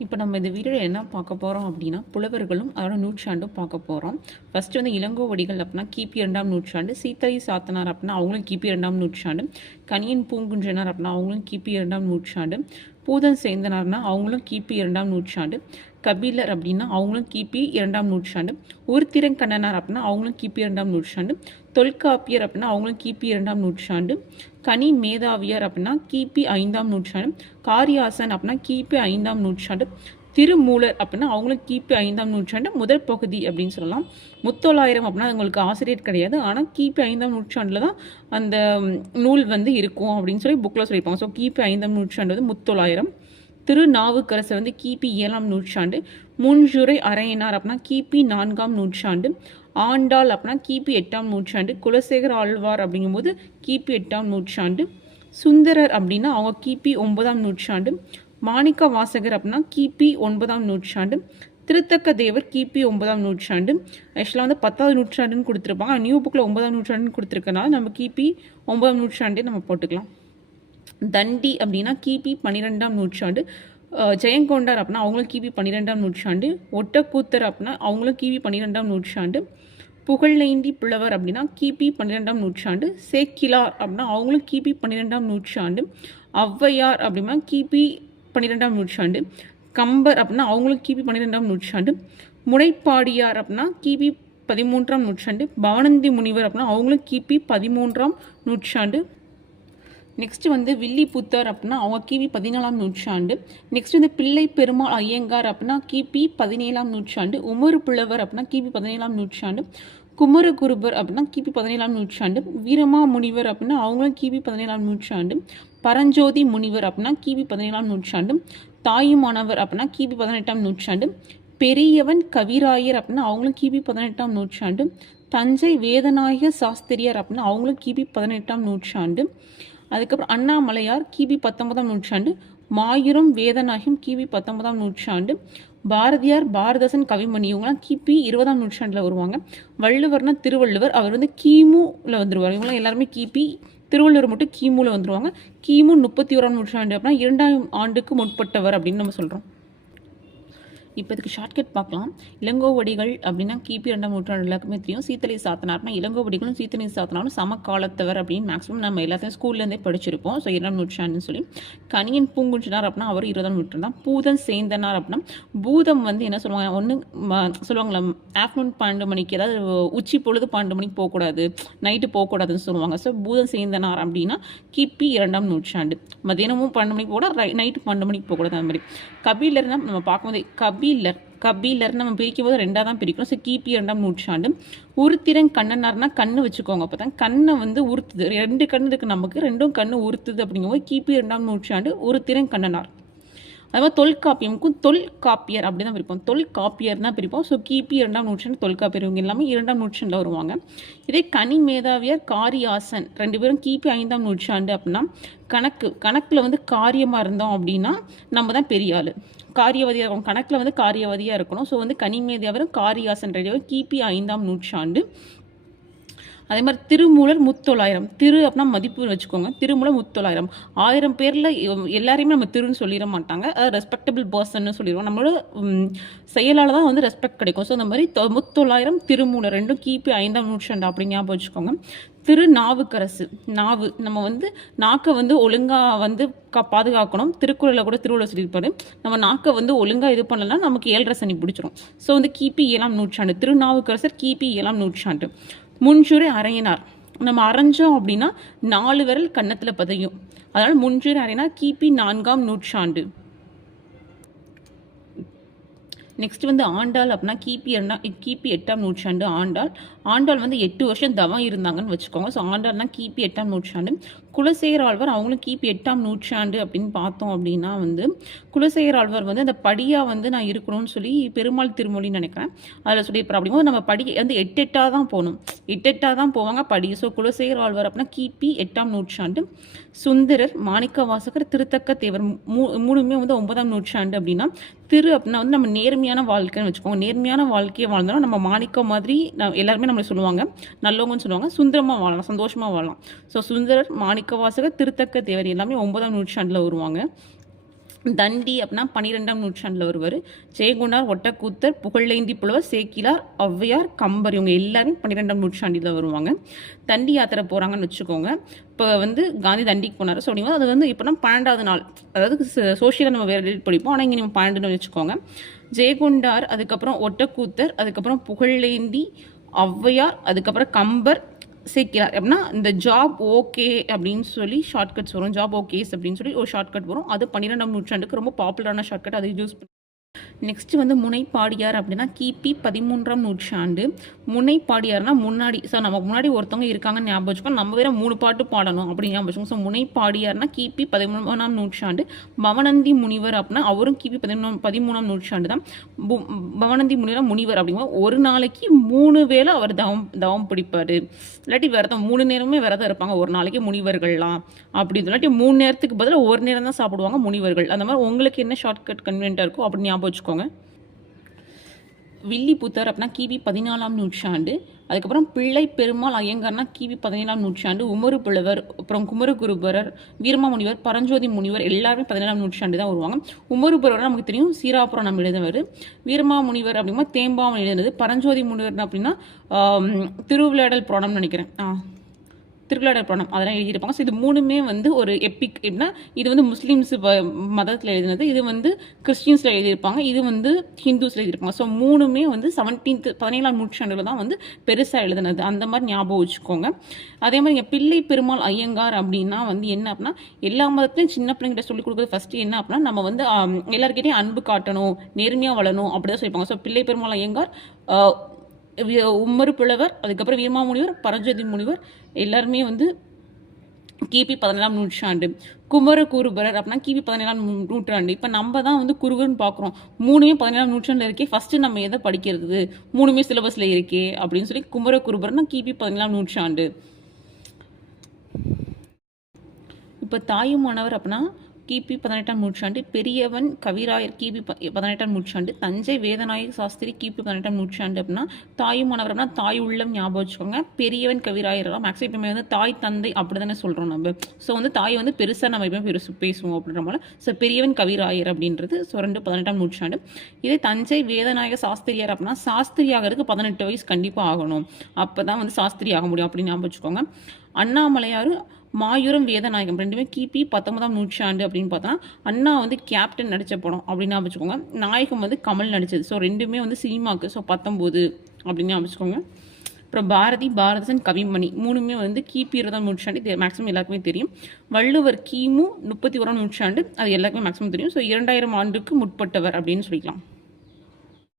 இப்போ நம்ம இந்த வீடியோவில் என்ன பார்க்க போகிறோம் அப்படின்னா புலவர்களும் அதோட நூற்றாண்டும் பார்க்க போகிறோம் ஃபர்ஸ்ட் வந்து இளங்கோவடிகள் அப்படின்னா கிபி இரண்டாம் நூற்றாண்டு சீத்தலை சாத்தனார் அப்படின்னா அவங்களும் கிபி இரண்டாம் நூற்றாண்டு கணியன் பூங்குன்றனார் அப்படின்னா அவங்களும் கிபி இரண்டாம் நூற்றாண்டு பூதன் சேந்தனார்னா அவங்களும் கிபி இரண்டாம் நூற்றாண்டு கபிலர் அப்படின்னா அவங்களும் கிபி இரண்டாம் நூற்றாண்டு உருத்திரங்கண்ணனார் அப்படின்னா அவங்களும் கிபி இரண்டாம் நூற்றாண்டு தொல்காப்பியர் அப்படின்னா அவங்களும் கிபி இரண்டாம் நூற்றாண்டு கனி மேதாவியர் அப்படின்னா கிபி ஐந்தாம் நூற்றாண்டு காரியாசன் அப்படின்னா கிபி ஐந்தாம் நூற்றாண்டு திருமூலர் அப்படின்னா அவங்களும் கிபி ஐந்தாம் நூற்றாண்டு முதல் பகுதி அப்படின்னு சொல்லலாம். முத்தொள்ளாயிரம் அப்படின்னா அது உங்களுக்கு ஆசிரியர் கிடையாது. ஆனால் கிபி ஐந்தாம் நூற்றாண்டில் தான் அந்த நூல் வந்து இருக்கும் அப்படின்னு சொல்லி புக்கில் சொல்லியிருப்பாங்க. ஸோ கிபி ஐந்தாம் நூற்றாண்டு வந்து முத்தொள்ளாயிரம் திருநாவுக்கரசர் வந்து கிபி ஏழாம் நூற்றாண்டு. முன்ஜுரை அரையனார் அப்படின்னா கிபி நான்காம் நூற்றாண்டு. ஆண்டாள் அப்படின்னா கிபி எட்டாம் நூற்றாண்டு குலசேகர ஆழ்வார் அப்படிங்கும்போது கிபி எட்டாம் நூற்றாண்டு சுந்தரர் அப்படின்னா அவங்க கிபி ஒன்பதாம் நூற்றாண்டு மாணிக்க வாசகர் அப்படின்னா கிபி ஒன்பதாம் நூற்றாண்டு திருத்தக்க தேவர் கிபி ஒன்பதாம் நூற்றாண்டு. ஆக்சுவலாக வந்து பத்தாவது நூற்றாண்டுன்னு கொடுத்துருப்பாங்க. நியூ புக்கில் ஒன்பதாம் நூற்றாண்டுன்னு கொடுத்துருக்கனால நம்ம கிபி ஒன்பதாம் நூற்றாண்டே நம்ம போட்டுக்கலாம். தண்டி அப்படின்னா கிபி பன்னிரெண்டாம் நூற்றாண்டு. ஜெயங்கொண்டார் அப்படின்னா அவங்களும் கிபி பன்னிரெண்டாம் நூற்றாண்டு. ஒட்டக்கூத்தர் அப்படின்னா அவங்களும் கிபி பன்னிரெண்டாம் நூற்றாண்டு. புகழேந்தி புலவர் அப்படின்னா கிபி பன்னிரெண்டாம் நூற்றாண்டு சேக்கிலார் அப்படின்னா அவங்களும் கிபி பன்னிரெண்டாம் நூற்றாண்டு ஔவையார் அப்படின்னா கிபி பன்னிரெண்டாம் நூற்றாண்டு கம்பர் அப்படின்னா அவங்களும் கிபி பன்னிரெண்டாம் நூற்றாண்டு முனைப்பாடியார் அப்படின்னா கிபி பதிமூன்றாம் நூற்றாண்டு பவனந்தி முனிவர் அப்படின்னா அவங்களும் கிபி பதிமூன்றாம் நூற்றாண்டு நெக்ஸ்ட் வந்து வில்லி புத்தர் அப்படின்னா அவங்க கிபி பதினேழாம் நூற்றாண்டு. நெக்ஸ்ட் வந்து பிள்ளை பெருமாள் ஐயங்கார் அப்படின்னா கிபி பதினேழாம் நூற்றாண்டு. உமறு புலவர் அப்படின்னா கிபி பதினேழாம் நூற்றாண்டு. குமரகுருபர் அப்படின்னா கிபி பதினேழாம் நூற்றாண்டு. வீரமா முனிவர் அப்படின்னா அவங்களும் கிபி பதினேழாம் நூற்றாண்டு. பரஞ்சோதி முனிவர் அப்படின்னா கிபி பதினேழாம் நூற்றாண்டு. தாயுமானவர் அப்படின்னா கிபி பதினெட்டாம் நூற்றாண்டு. பெரியவன் கவிராயர் அப்படின்னா அவங்களும் கிபி பதினெட்டாம் நூற்றாண்டு. தஞ்சை வேதநாயக சாஸ்திரியார் அப்படின்னா அவங்களும் கிபி பதினெட்டாம் நூற்றாண்டு. அதுக்கப்புறம் அண்ணாமலையார் கிபி பத்தொன்பதாம் நூற்றாண்டு மாயூரம் வேதநாயகம் கிபி பத்தொன்பதாம் நூற்றாண்டு பாரதியார் பாரதாசன் கவிமணி இவங்கலாம் கிபி இருபதாம் நூற்றாண்டில் வருவாங்க. வள்ளுவர்னா திருவள்ளுவர் அவர் வந்து கிமுவில் வந்துருவார். இவங்களாம் எல்லாருமே கிபி திருவள்ளுவர் மட்டும் கிமுவில் வந்துருவாங்க. கிமு முப்பத்தி ஓராம் நூற்றாண்டு அப்படின்னா இரண்டாம் ஆண்டுக்கு முற்பட்டவர் அப்படின்னு நம்ம சொல்கிறோம் இப்போ இதுக்கு ஷார்ட்கட் பார்க்கலாம். இளங்கோவடிகள் அப்படின்னா கிபி ரெண்டாம் நூற்றாண்டு எல்லாருக்குமே தெரியும். சீத்தலை சாத்தனார்னா இளங்கோவடிகளும் சீத்தலை சாத்தனாரும் சமகாலத்தவர் அப்படின்னு மேக்ஸிமம் நம்ம எல்லாத்தையும் ஸ்கூல்லேருந்தே படிச்சிருப்போம். ஸோ இரண்டாம் நூற்றாண்டுன்னு சொல்லி. கணியன் பூங்குன்றினார் அப்படின்னா அவர் இருபதாம் நூற்றாண்டு தான் பூதன் சேந்தனார் அப்படின்னா பூதம் வந்து என்ன சொல்லுவாங்க? ஒன்று சொல்லுவாங்களா ஆஃப்டர்நூன் பன்னெண்டு மணிக்கு ஏதாவது உச்சி பொழுது பன்னெண்டு மணிக்கு போகக்கூடாது நைட்டு போகக்கூடாதுன்னு சொல்லுவாங்க. ஸோ பூதம் சேந்தனார் அப்படின்னா கிபி இரண்டாம் நூற்றாண்டு. மதியானமும் பன்னெண்டு மணிக்கு போகக்கூடாது நைட்டு பன்னெண்டு மணிக்கு போகக்கூடாது அந்த மாதிரி. கபிலர்னா நம்ம பார்க்கும்போது கபீலர். கபிலர் நம்ம பிரிக்கும் போது ரெண்டாக தான் பிரிக்கணும் ஸோ கிபி இரண்டாம் நூற்றாண்டு. உருத்திரன் கண்ணனார்னா கண்ணு வச்சுக்கோங்க அப்போ தான் கண்ணை வந்து உறுத்துது. ரெண்டு கண்ணு இருக்குது நமக்கு. ரெண்டும் கண்ணு உறுத்துது அப்படிங்கும்போது கிபி இரண்டாம் நூற்றாண்டு உருத்திரன் கண்ணனார். அதுமாதிரி தொல்காப்பியமுக்கும் தொல்காப்பியர் அப்படி தான் பிரிப்போம். தொல்காப்பியர் தான் பிரிப்போம். ஸோ கிபி இரண்டாம் நூற்றாண்டு தொல்காப்பியர் இவங்க எல்லாமே இரண்டாம் நூற்றாண்டில் வருவாங்க. இதே கனி மேதாவியார் காரியாசன். ரெண்டு பேரும் கிபி ஐந்தாம் நூற்றாண்டு அப்படின்னா கணக்கு கணக்கில் வந்து காரியமாக இருந்தோம் அப்படின்னா நம்ம தான் பெரிய ஆள். காரியவதியாக இருக்கும் கணக்கில் வந்து காரியவதியாக இருக்கணும். ஸோ வந்து கனிமேதியாவரும் காரியாசன் ரெண்டு கிபி ஐந்தாம் நூற்றாண்டு. அதே மாதிரி திருமூலர் முத்தொள்ளாயிரம். திரு அப்படின்னா மதிப்பு வச்சுக்கோங்க. திருமூலர் முத்தொள்ளாயிரம். ஆயிரம் பேரில் எல்லாரையுமே நம்ம திருன்னு சொல்லிட மாட்டாங்க. அது ரெஸ்பெக்டபிள் பர்சன்னு சொல்லிடுவோம். நம்மளோட செயலால் தான் வந்து ரெஸ்பெக்ட் கிடைக்கும். ஸோ இந்த மாதிரி தொ- முத்தொள்ளாயிரம் திருமூலர் ரெண்டும் கிபி ஐந்தாம் நூற்றாண்டு. அப்படி ஞாபகம் வச்சுக்கோங்க. திரு நாவுக்கரசு நாவு நம்ம வந்து நாக்கை வந்து ஒழுங்காக வந்து கா பாதுகாக்கணும். திருக்குறளில் கூட திருவள்ளுவர் சொல்லியிருப்பாரு. நம்ம நாக்கை வந்து ஒழுங்காக இது பண்ணலாம் நமக்கு ஏழரை சனி பிடிச்சிரும். ஸோ வந்து கிபி ஏழாம் நூற்றாண்டு. திருநாவுக்கரசர் கிபி ஏழாம் நூற்றாண்டு. முன்சுரை அரையனார் நம்ம அரைஞ்சோம் அப்படின்னா நாலு விரல் கன்னத்தில் பதையும். அதனால் முன்சுரை அரையனார் கிபி நான்காம் நூற்றாண்டு. நெக்ஸ்ட் வந்து ஆண்டாள் அப்படின்னா கிபி இரண்டாம் கிபி எட்டாம் நூற்றாண்டு ஆண்டாள். ஆண்டாள் வந்து எட்டு வருஷம் தவம் இருந்தாங்கன்னு வச்சுக்கோங்க. ஸோ ஆண்டாள்னா கிபி எட்டாம் நூற்றாண்டு. குலசேகர ஆழ்வார் அவங்களும் கிபி எட்டாம் நூற்றாண்டு அப்படின்னு பார்த்தோம் அப்படின்னா வந்து குலசேகர ஆழ்வார் வந்து அந்த படியாக வந்து நான் இருக்கணும்னு சொல்லி பெருமாள் திருமொழின்னு நினைக்கிறேன். அதில் சொல்லியிருப்பார். அப்படிங்கும்போது நம்ம படி வந்து எட்டெட்டாக தான் போகணும். எட்டெட்டாக தான் போவாங்க படி. ஸோ குலசேகர ஆழ்வார் அப்படின்னா கிபி எட்டாம் நூற்றாண்டு. சுந்தரர் மாணிக்க வாசகர் திருத்தக்க தேவர் மூ மூணுமே வந்து ஒன்பதாம் நூற்றாண்டு அப்படின்னா திரு அப்படின்னா வந்து நம்ம நேர்மையான வாழ்க்கைன்னு வச்சுக்கோங்க. நேர்மையான வாழ்க்கையை வாழ்ந்தாலும் நம்ம மாணிக்கம் மாதிரி நான் எல்லாருமே நம்மளை சொல்லுவாங்க. நல்லவங்கன்னு சொல்லுவாங்க. சுந்தரமாக வாழலாம். சந்தோஷமாக வாழலாம். ஸோ சுந்தரர் மாணிக்க வாசகர் திருத்தக்க தேவர் எல்லாமே ஒன்பதாம் நூற்றாண்டில் வருவாங்க. தண்டி அப்படின்னா பன்னிரெண்டாம் நூற்றாண்டில் வருவார். ஜெயகுண்டார் ஒட்டக்கூத்தர் புகழேந்தி புலவர் சேக்கிலார் ஔவையார் கம்பர் இவங்க எல்லாரும் பன்னிரெண்டாம் நூற்றாண்டில் வருவாங்க. தண்டி யாத்திரை போகிறாங்கன்னு வச்சுக்கோங்க. இப்போ வந்து காந்தி தண்டிக்கு போனார். ஸோ நீங்கள் அது வந்து இப்போனா பன்னெண்டாவது நாள். அதாவது சோஷியலாக நம்ம வேறு டேட் படிப்போம். ஆனால் இங்கே நம்ம பன்னெண்டுன்னு வச்சுக்கோங்க. ஜெயகுண்டார் அதுக்கப்புறம் ஒட்டக்கூத்தர் அதுக்கப்புறம் புகழேந்தி ஔவையார் அதுக்கப்புறம் கம்பர் சேர்க்கிறார் அப்படின்னா இந்த ஜாப் ஓகே அப்படின்னு சொல்லி ஷார்ட்கட்ஸ் வரும். ஜாப் ஓகேஸ் அப்படின்னு சொல்லி ஒரு ஷார்ட்கட் வரும். அது பன்னிரெண்டாம் நூற்றாண்டுக்கு ரொம்ப பாப்புலரான ஷார்ட்கட் அதை யூஸ் பண்ணி நெக்ஸ்ட் வந்து முனைப்பாடியார் அப்படின்னா கிபி பதிமூன்றாம் நூற்றாண்டு. முனைப்பாடியார்னா முன்னாடி ஸோ நமக்கு முன்னாடி ஒருத்தவங்க இருக்காங்கன்னு ஞாபகம் வச்சுக்கோங்க நம்ம வேற மூணு பாட்டு பாடணும் அப்படின்னு ஞாபகம் வச்சுக்கோங்க ஸோ முனைப்பாடியார்னா கிபி பதிமூணாம் நூற்றாண்டு. பவனந்தி முனிவர் அப்படின்னா அவரும் கிபி பதிமூணாம் பதிமூணாம் நூற்றாண்டு தான். பவனந்தி முனிவர் முனிவர் அப்படிங்கும்போது ஒரு நாளைக்கு மூணு வேளை அவர் தவம் தவம் பிடிப்பார். இல்லாட்டி விரதம் மூணு நேரமே விரதம் இருப்பாங்க. ஒரு நாளைக்கு முனிவர்கள்லாம் அப்படி இல்லாட்டி மூணு நேரத்துக்கு பதிலாக ஒரு நேரம் தான் சாப்பிடுவாங்க முனிவர்கள். அந்த மாதிரி உங்களுக்கு என்ன ஷார்ட்கட் கன்வென்ட்டாக இருக்கோ அப்படி ஞாபகம் வச்சுக்கோங்க. வில்லி புத்தர் அப்படின்னா கிபி பதினாலாம் நூற்றாண்டு. அதுக்கப்புறம் பிள்ளை பெருமாள் ஐயங்கார்னா கிபி பதினேழாம் நூற்றாண்டு. உமரு புலவர் அப்புறம் குமரகுருபரர் வீரமாமுனிவர் பரஞ்சோதி முனிவர் எல்லாருமே பதினேழாம் நூற்றாண்டு தான் வருவாங்க. உமரு புலவர் நமக்கு தெரியும் சீராபுரம் நம்ம வீர்மா முனிவர் அப்படின்னா தேம்பாவன் எழுதினது. பரஞ்சோதி முனிவர் அப்படின்னா திருவிளையாடல் புராணம்னு நினைக்கிறேன். ஆ. திருவிளையாடல் புராணம் அதெல்லாம் எழுதியிருப்பாங்க. ஸோ இது மூணுமே வந்து ஒரு எப்பிக் எப்படின்னா இது வந்து முஸ்லீம்ஸ் மதத்தில் எழுதினது. இது வந்து கிறிஸ்டின்ஸில் எழுதியிருப்பாங்க. இது வந்து ஹிந்துஸில் எழுதியிருப்பாங்க. ஸோ மூணுமே வந்து செவன்டீன்த் பதினேழாம் நூற்றாண்டில் தான் வந்து பெருசாக எழுதினது. அந்த மாதிரி ஞாபகம் வச்சுக்கோங்க. அதே மாதிரி இங்க பிள்ளை பெருமாள் ஐயங்கார் அப்படின்னா வந்து என்ன அப்படின்னா எல்லா மதத்துலையும் சின்ன பிள்ளைங்கிட்ட சொல்லிக் கொடுக்குறது ஃபஸ்ட்டு என்ன அப்படின்னா நம்ம வந்து எல்லாருக்கிட்டையும் அன்பு காட்டணும் நேர்மையாக வளரணும் அப்படி தான் சொல்லியிருப்பாங்க ஸோ பிள்ளை பெருமாள் ஐயங்கார் ஆ, உம்மரு புலவர் அதுக்கப்புறம் வீரமாமுனிவர் பரஞ்சோதி முனிவர் எல்லாருமே வந்து கிபி பதினேழாம் நூற்றாண்டு. குமர குருபரர் அப்படின்னா கிபி பதினேழாம் நூ- நூற்றாண்டு. இப்போ நம்ம தான் வந்து குருகர்னு பார்க்குறோம் மூணுமே பதினேழாம் நூற்றாண்டில் இருக்கே ஃபஸ்ட்டு நம்ம எதை படிக்கிறது? மூணுமே சிலபஸில் இருக்கே அப்படின்னு சொல்லி குமர குருபரர்னா கிபி பதினேழாம் நூற்றாண்டு. இப்போ தாயுமானவர் அப்படின்னா கிபி பதினெட்டாம் நூற்றாண்டு பெரியவன் கவிராயர் கிபி பதினெட்டாம் நூற்றாண்டு தஞ்சை வேதநாயக சாஸ்திரி கிபி பதினெட்டாம் நூற்றாண்டு அப்படின்னா தாயும் அப்படின்னா தாய் உள்ளம் ஞாபகம் வச்சுக்கோங்க. பெரியவன் கவிராயர்லாம் மேக்ஸிமம் எப்பவுமே வந்து தாய் தந்தை அப்படி தானே சொல்கிறோம் நம்ம. ஸோ வந்து தாய் வந்து பெருசாக நம்ம எப்பவுமே பெருசு பேசுவோம் அப்படின்ற மாதிரி. ஸோ பெரியவன் கவிராயர் அப்படின்றது ஸோ ரெண்டு பதினெட்டாம் நூற்றாண்டு. இதே தஞ்சை வேதநாயக சாஸ்திரியார் அப்படின்னா சாஸ்திரி ஆகிறதுக்கு பதினெட்டு வயசு கண்டிப்பாக ஆகணும். அப்போ தான் வந்து சாஸ்திரி ஆக முடியும் அப்படின்னு ஞாபகம் வச்சுக்கோங்க. அண்ணாமலையார் மாயூரம் வேதநாயகம். ரெண்டுமே கிபி பத்தொன்பதாம் நூற்றாண்டு அப்படின்னு பார்த்தோன்னா அண்ணா வந்து கேப்டன் நடித்த படம் அப்படின்னு வச்சுக்கோங்க. நாயகம் வந்து கமல் நடித்தது ஸோ ரெண்டுமே வந்து சினிமாவுக்கு ஸோ பத்தொம்போது அப்படின்னு வச்சுக்கோங்க. அப்புறம் பாரதி பாரதன் கவிமணி மூணுமே வந்து கிபி இருபதாம் நூற்றாண்டு. இது மேக்ஸிமம் எல்லாருக்குமே தெரியும். வள்ளுவர் கிமு முப்பத்தி ஓராம் நூற்றாண்டு. அது எல்லாருக்குமே மேக்ஸிமம் தெரியும். ஸோ இரண்டாயிரம் ஆண்டுக்கு முற்பட்டவர் அப்படின்னு சொல்லிக்கலாம்.